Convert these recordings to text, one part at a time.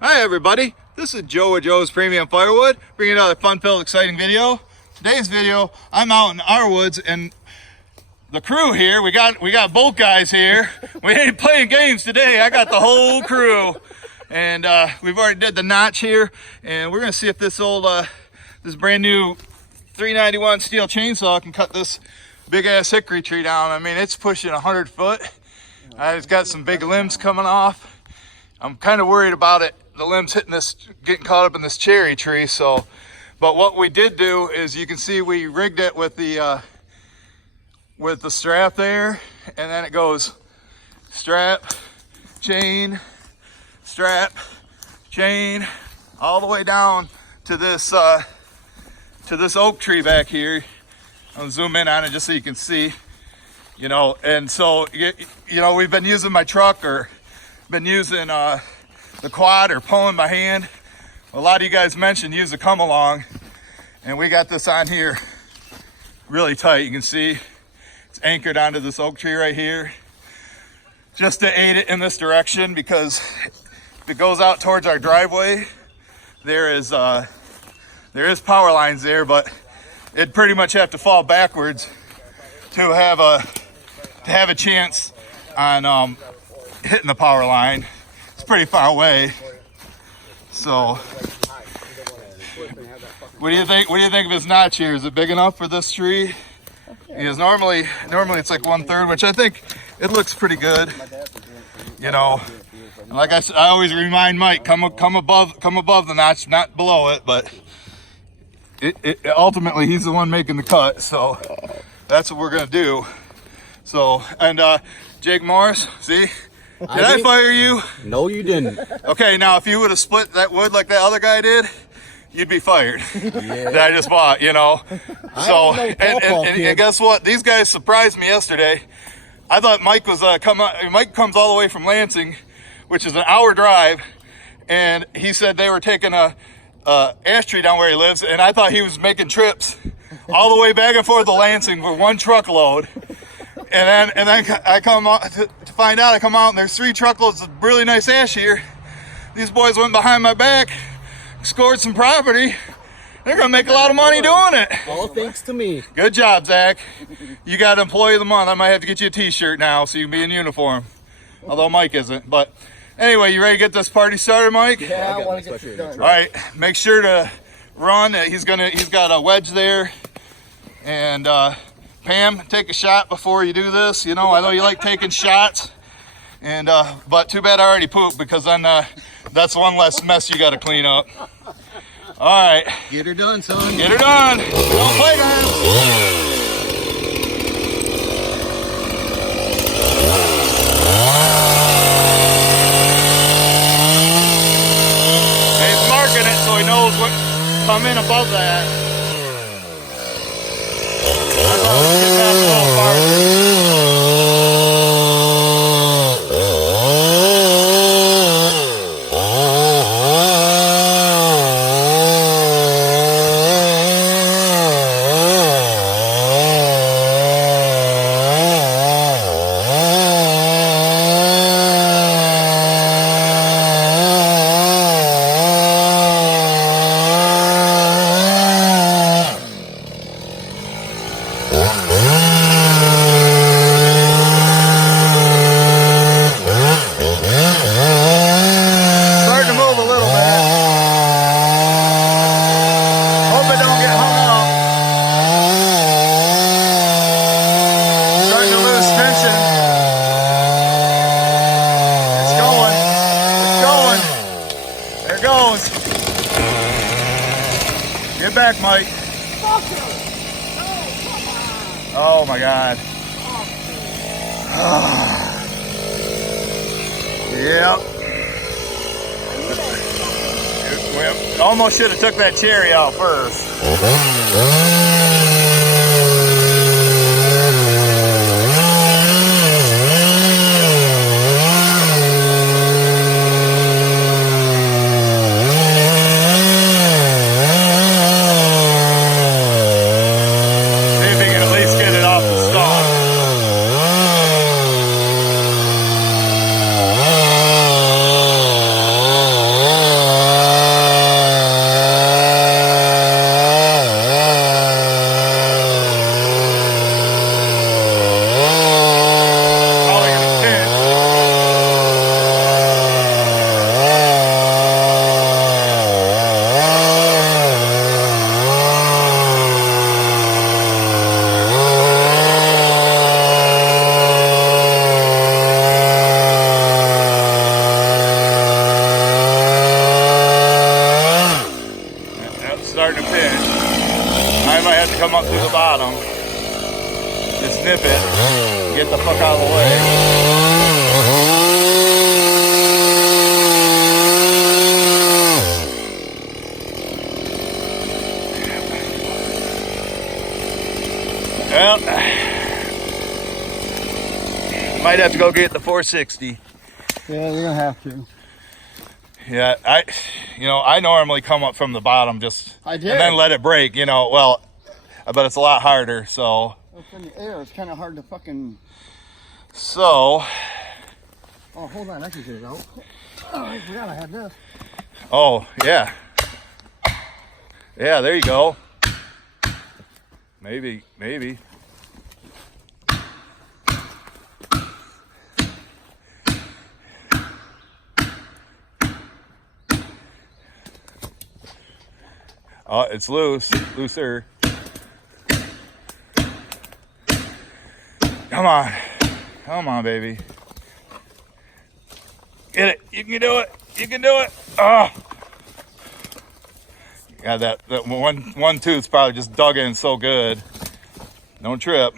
Hi everybody, this is Joe with Joe's Premium Firewood, bringing another fun-filled, exciting video. Today's video, I'm out in our woods and the crew here, we got both guys here. We ain't playing games today, I got the whole crew. And we've already did the notch here, and we're gonna see if this old, this brand new 391 Stihl chainsaw can cut this big ass hickory tree down. I mean, it's pushing 100 foot. It's got some big limbs coming off. I'm kind of worried about it, the limbs hitting this, getting caught up in this cherry tree. So, but what we did do is, you can see we rigged it with the strap there, and then it goes strap, chain, all the way down to this oak tree back here. I'll zoom in on it just so you can see, you know. And so, you know, we've been using my truck or been using the quad or pulling by hand. A lot of you guys mentioned use the come along, and we got this on here really tight. You can see it's anchored onto this oak tree right here, just to aid it in this direction, because if it goes out towards our driveway, there is power lines there, but it'd pretty much have to fall backwards to have a chance on hitting the power line. It's pretty far away. So what do you think of his notch here? Is it big enough for this tree? Because normally it's like 1/3, which I think it looks pretty good, you know. Like I always remind Mike, come above the notch, not below it. But ultimately he's the one making the cut, so that's what we're gonna do. So, and Jake Morris, see, did I fire you? No, you didn't. Okay, now if you would have split that wood like that other guy did, you'd be fired. Yeah. That I just bought, you know. So, and guess what? These guys surprised me yesterday. I thought Mike was Mike comes all the way from Lansing, which is an hour drive, and he said they were taking a ash tree down where he lives, and I thought he was making trips all the way back and forth to Lansing with one truckload. And then I come out to find out, I come out and there's 3 truckloads of really nice ash here. These boys went behind my back, scored some property. They're gonna make a lot of money doing it. All thanks to me. Good job, Zach. You got Employee of the Month. I might have to get you a t-shirt now so you can be in uniform. Although Mike isn't. But anyway, you ready to get this party started, Mike? Yeah, I want to get it done. All right, make sure to run. He's got a wedge there. And Pam, take a shot before you do this. You know, I know you like taking shots. And but too bad I already pooped, because then that's one less mess you got to clean up. All right. Get her done, son. Get her done. Don't play guys. He's marking it so he knows what come in above that. Get back, Mike. Oh my God. Yep. We almost should have took that cherry out first. come up through the bottom. Just nip it. Get the fuck out of the way. Well, might have to go get the 460. Yeah, you're gonna have to. Yeah, I normally come up from the bottom just I did. and then let it break. Well, but it's a lot harder. So It's in the air. It's kind of hard to fucking. So. Oh, hold on. I can get it out. Oh, I forgot I had this. Oh yeah. Yeah, there you go. Maybe. Oh, it's looser. Come on, baby. Get it. You can do it. Oh. Yeah, that one tooth's probably just dug in so good. Don't trip.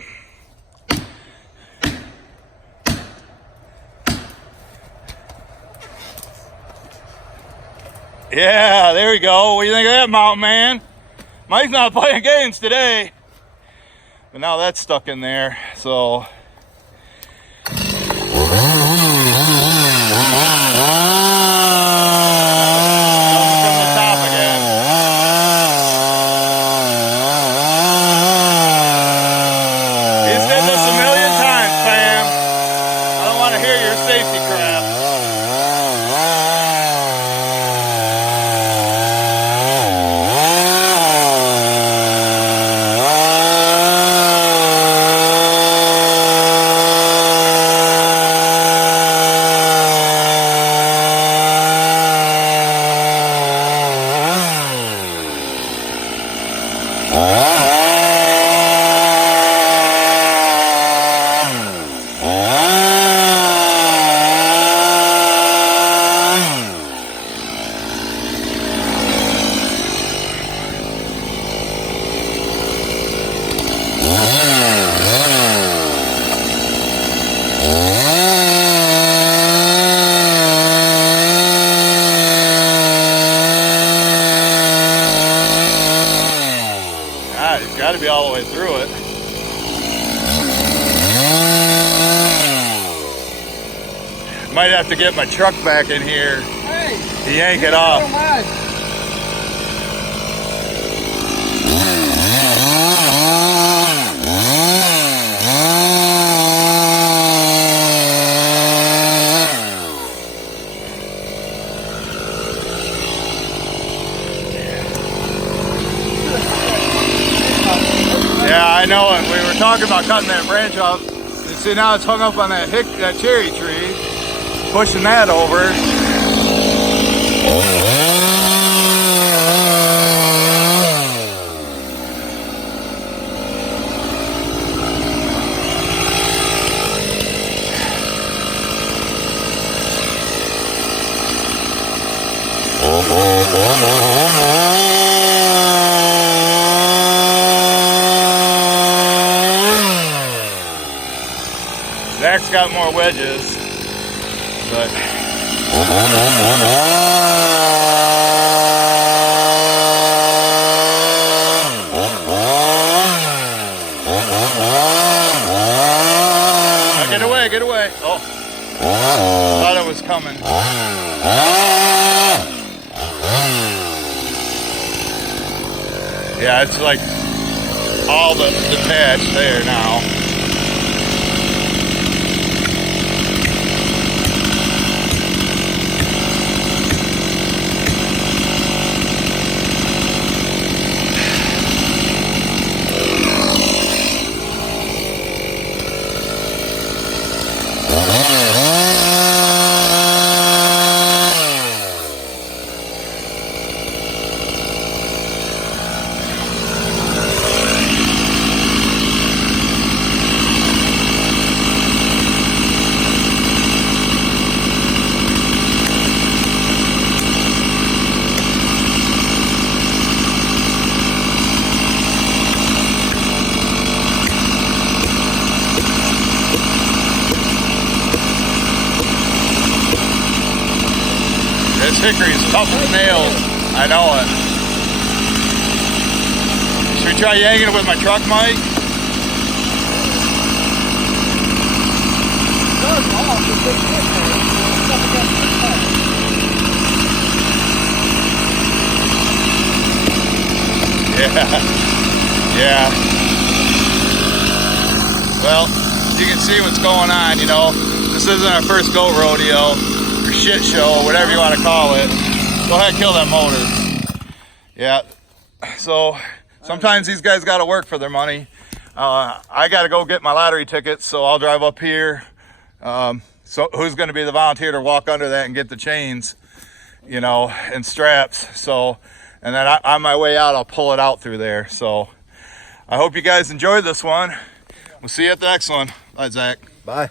Yeah, there we go. What do you think of that, mountain man? Mike's not playing games today. But now that's stuck in there, so. Got to be all the way through it. Might have to get my truck back in here. Hey! To yank it off. Yeah, I know it. We were talking about cutting that branch off. You see, now it's hung up on that cherry tree. Pushing that over. Zach's got more wedges, but get away. Oh, thought it was coming. Yeah, it's like all detached there now. This hickory's tough as nails. I know it. Should we try yanking it with my truck, Mike? Yeah. Well, you can see what's going on, you know. This isn't our first goat rodeo or shit show or whatever you want to call it. Go ahead and kill that motor. Yeah. So sometimes these guys got to work for their money. I got to go get my lottery tickets, so I'll drive up here. So who's going to be the volunteer to walk under that and get the chains, you know, and straps? So, and then on my way out, I'll pull it out through there. So I hope you guys enjoyed this one. We'll see you at the next one. Bye, Zach. Bye.